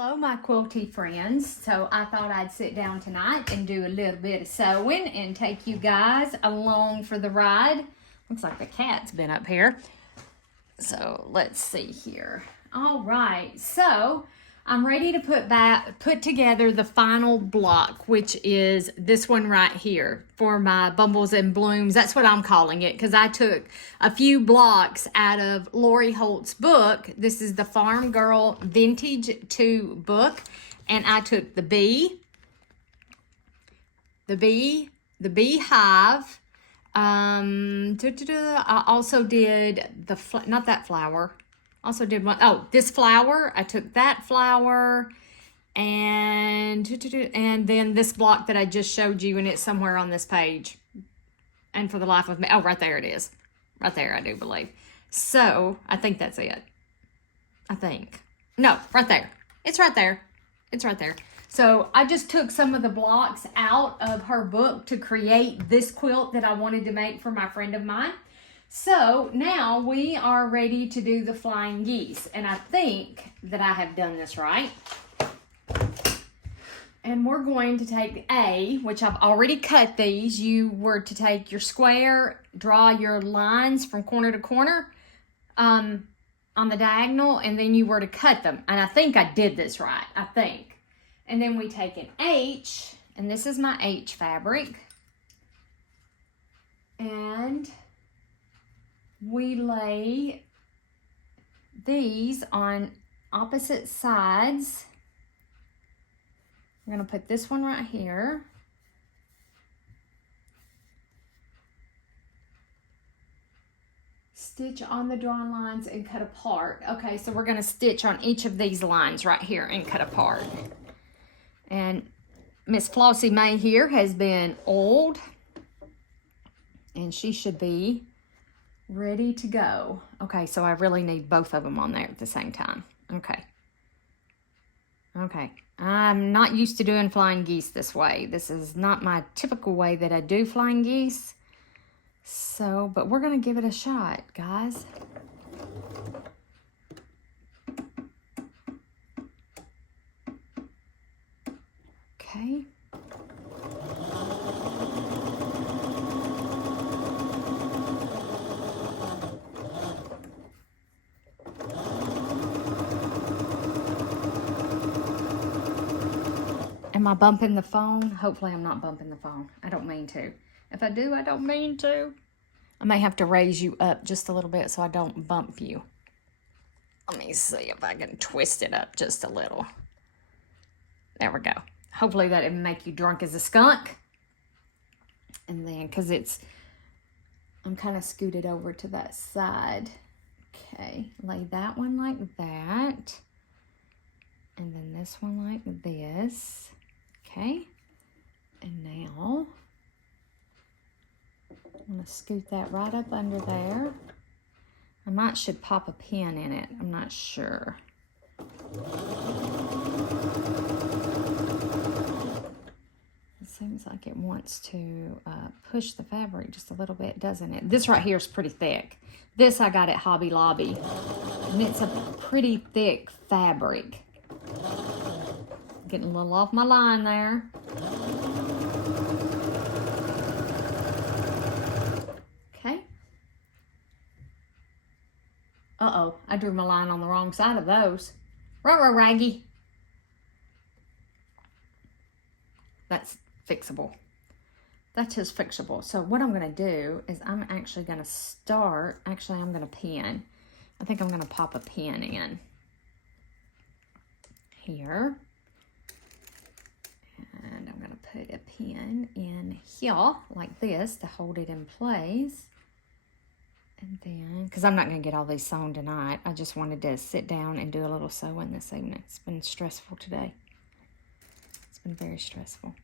Hello, my quilty friends. So I thought I'd sit down tonight and do a little bit of sewing and take you guys along for the ride. Looks like the cat's been up here. So let's see here. All right, so I'm ready to put together the final block, which is this one right here for my Bumbles and Blooms. That's what I'm calling it because I took a few blocks out of Lori Holt's book. This is the Farm Girl Vintage 2 book, and I took the beehive. I also did not that flower. Also did one, this flower. I took that flower and then this block that I just showed you, and it's somewhere on this page. And for the life of me, right there it is. Right there, I do believe. So, I think that's it. No, right there. It's right there. It's right there. So, I just took some of the blocks out of her book to create this quilt that I wanted to make for my friend of mine. So now we are ready to do the flying geese, and I think that I have done this right. And we're going to take A, which I've already cut these. You were to take your square, draw your lines from corner to corner on the diagonal, and then you were to cut them. And I think I did this right, I think. And then we take an H, and this is my H fabric. And we lay these on opposite sides. I'm going to put this one right here. Stitch on the drawn lines and cut apart. Okay, so we're going to stitch on each of these lines right here and cut apart. And Miss Flossie May here has been oiled, and she should be ready to go. Okay, so I really need both of them on there at the same time. Okay. I'm not used to doing flying geese this way. This is not my typical way that I do flying geese. So, but we're going to give it a shot, guys. Okay. Am I bumping the phone? Hopefully I'm not bumping the phone. I don't mean to. If I do, I don't mean to. I may have to raise you up just a little bit so I don't bump you. Let me see if I can twist it up just a little. There we go. Hopefully that didn't make you drunk as a skunk. And then, because I'm kind of scooted over to that side. Okay, lay that one like that. And then this one like this. Okay, and now I'm going to scoot that right up under there. I should pop a pin in it. I'm not sure. It seems like it wants to push the fabric just a little bit, doesn't it? This right here is pretty thick. This I got at Hobby Lobby, and it's a pretty thick fabric. Getting a little off my line there. Okay. Uh-oh, I drew my line on the wrong side of those. Ruh-roh, Raggy. That's fixable. That is fixable. So what I'm going to do is I'm actually going to start, I'm going to pin. I think I'm going to pop a pin in here. And I'm going to put a pin in here like this to hold it in place. And then, because I'm not going to get all these sewn tonight, I just wanted to sit down and do a little sewing this evening. It's been stressful today. It's been very stressful.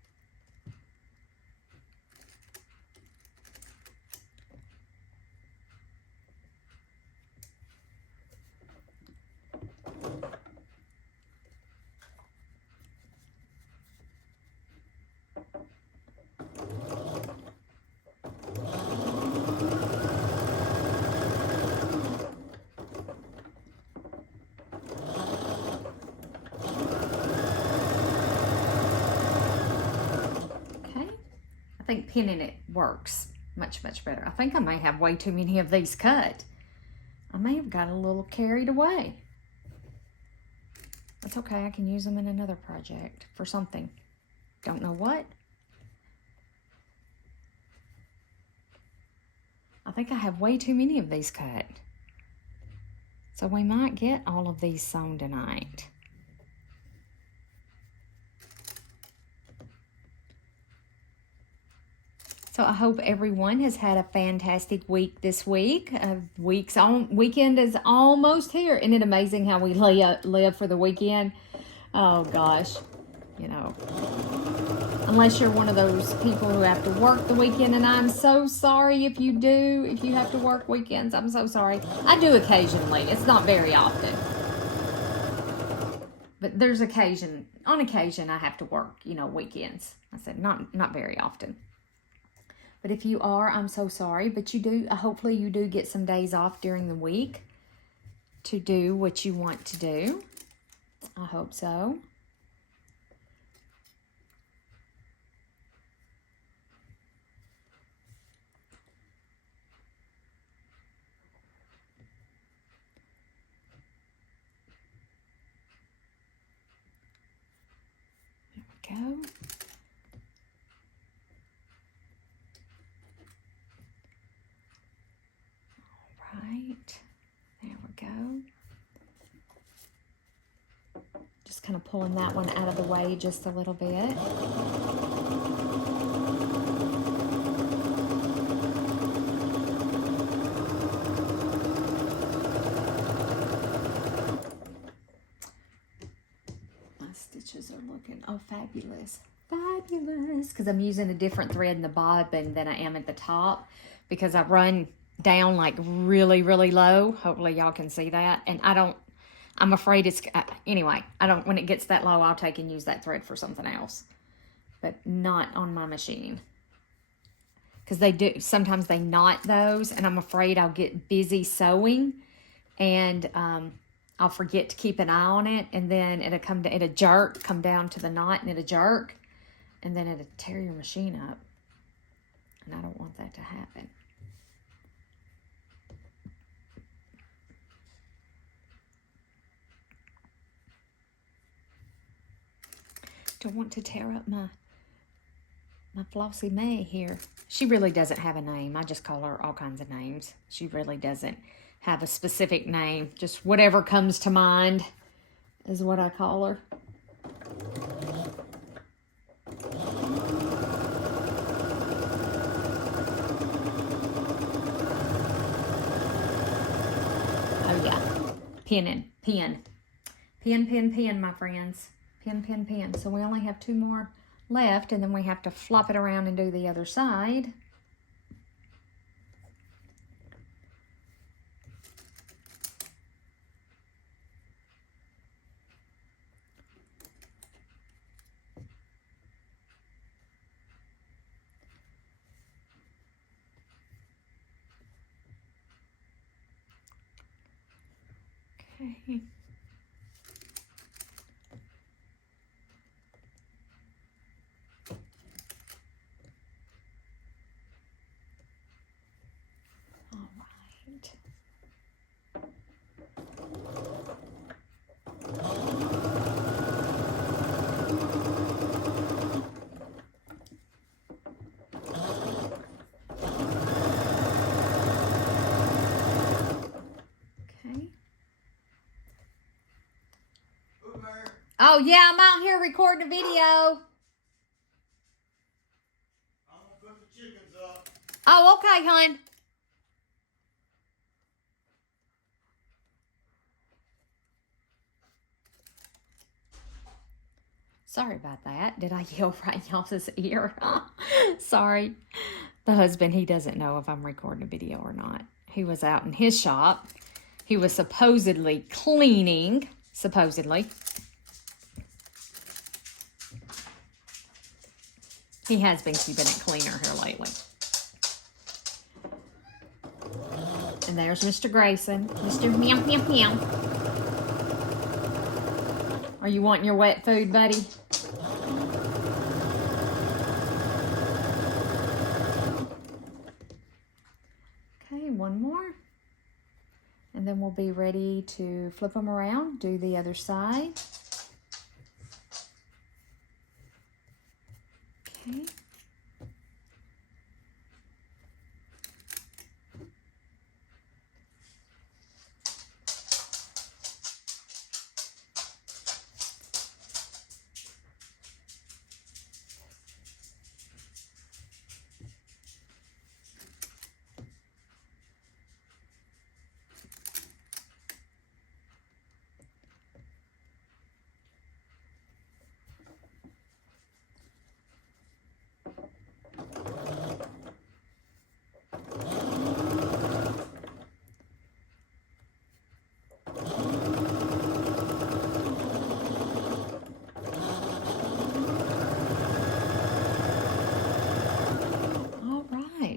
I think pinning it works much, much better. I think I may have way too many of these cut. I may have got a little carried away. That's okay. I can use them in another project for something. Don't know what. I think I have way too many of these cut. So we might get all of these sewn tonight. So I hope everyone has had a fantastic week this week. Weekend is almost here. Isn't it amazing how we live for the weekend? Oh gosh, you know. Unless you're one of those people who have to work the weekend, and I'm so sorry if you do. If you have to work weekends, I'm so sorry. I do occasionally. It's not very often. But there's on occasion I have to work, weekends. I said not very often. But if you are, I'm so sorry. But you do, hopefully you do get some days off during the week to do what you want to do. I hope so. There we go. Right, there we go. Just kind of pulling that one out of the way just a little bit. My stitches are looking, fabulous. Fabulous, because I'm using a different thread in the bobbin than I am at the top, because I run down like really, really low. Hopefully y'all can see that. And I'm afraid it's, anyway, when it gets that low, I'll take and use that thread for something else, but not on my machine. Because sometimes they knot those, and I'm afraid I'll get busy sewing, and I'll forget to keep an eye on it, and then it'll come down to the knot, and it'll jerk, and then it'll tear your machine up. And I don't want that to happen. Don't want to tear up my Flossie May here. She really doesn't have a name. I just call her all kinds of names. She really doesn't have a specific name. Just whatever comes to mind is what I call her. Oh yeah, pin, my friends. Pin. So we only have 2 more left, and then we have to flop it around and do the other side. Okay. Oh, yeah, I'm out here recording a video. I'm gonna put the chickens up. Oh, okay, hon. Sorry about that. Did I yell right in y'all's ear? Sorry. The husband, he doesn't know if I'm recording a video or not. He was out in his shop. He was supposedly cleaning. Supposedly. He has been keeping it cleaner here lately. And there's Mr. Grayson. Mr. Meow, meow, meow. Are you wanting your wet food, buddy? And then we'll be ready to flip them around, do the other side. Okay.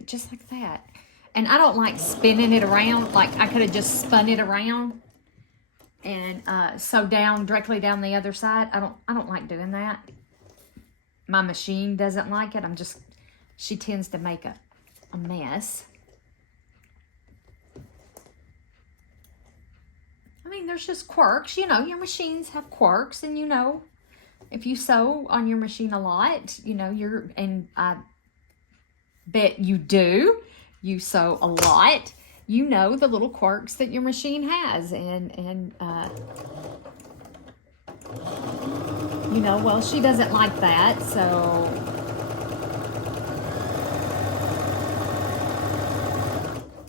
Just like that. And I don't like spinning it around. Like I could have just spun it around and sew down directly down the other side. I don't like doing that. My machine doesn't like it. She tends to make a mess. I mean, there's just quirks. You know, your machines have quirks, and you know, if you sew on your machine a lot, you know, I bet you do. You sew a lot. You know the little quirks that your machine has, and you know, well, she doesn't like that, so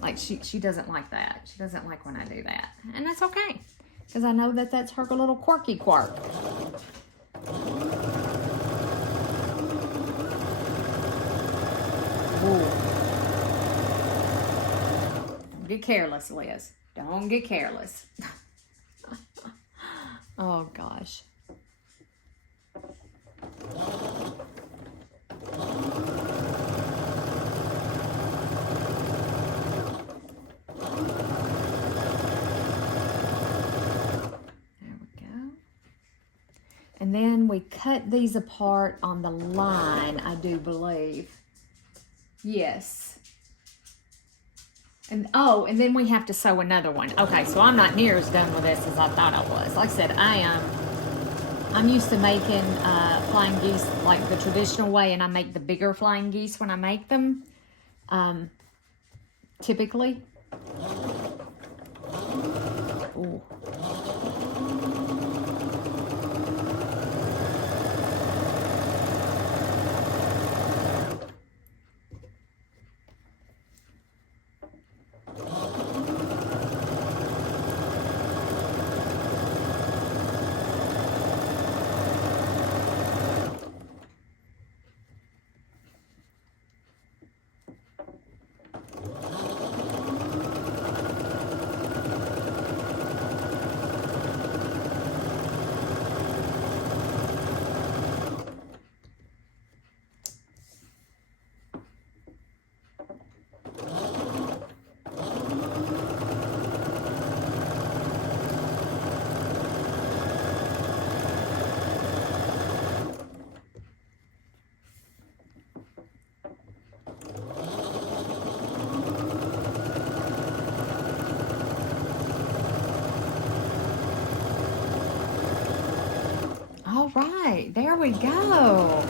like she doesn't like that. She doesn't like when I do that, and that's okay, because I know that that's her little quirky quirk. Ooh. Don't get careless, Liz. Don't get careless. Oh, gosh. There we go. And then we cut these apart on the line, I do believe. Yes. And and then we have to sew another one. Okay, so I'm not near as done with this as I thought I was. Like I said, I'm used to making flying geese like the traditional way, and I make the bigger flying geese when I make them. Typically. Ooh. All right, there we go.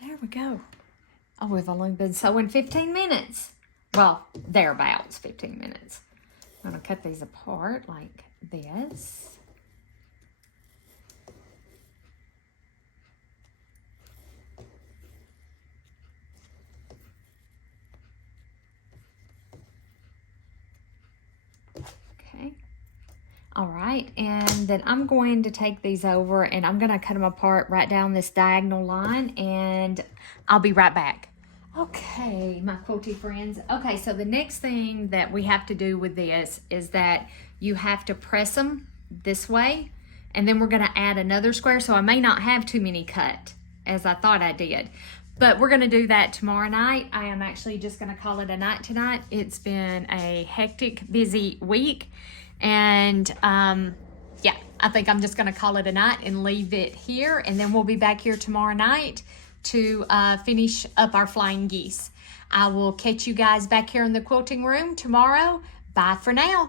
There we go. Oh, we've only been sewing 15 minutes. Well, thereabouts 15 minutes. I'm going to cut these apart like this. Okay. All right, and then I'm going to take these over and I'm going to cut them apart right down this diagonal line, and I'll be right back. Okay, my quilty friends. Okay, so the next thing that we have to do with this is that you have to press them this way, and then we're going to add another square, so I may not have too many cut as I thought I did. But we're going to do that tomorrow night. I am actually just going to call it a night tonight. It's been a hectic, busy week. And yeah, I think I'm just going to call it a night and leave it here. And then we'll be back here tomorrow night to finish up our flying geese. I will catch you guys back here in the quilting room tomorrow. Bye for now.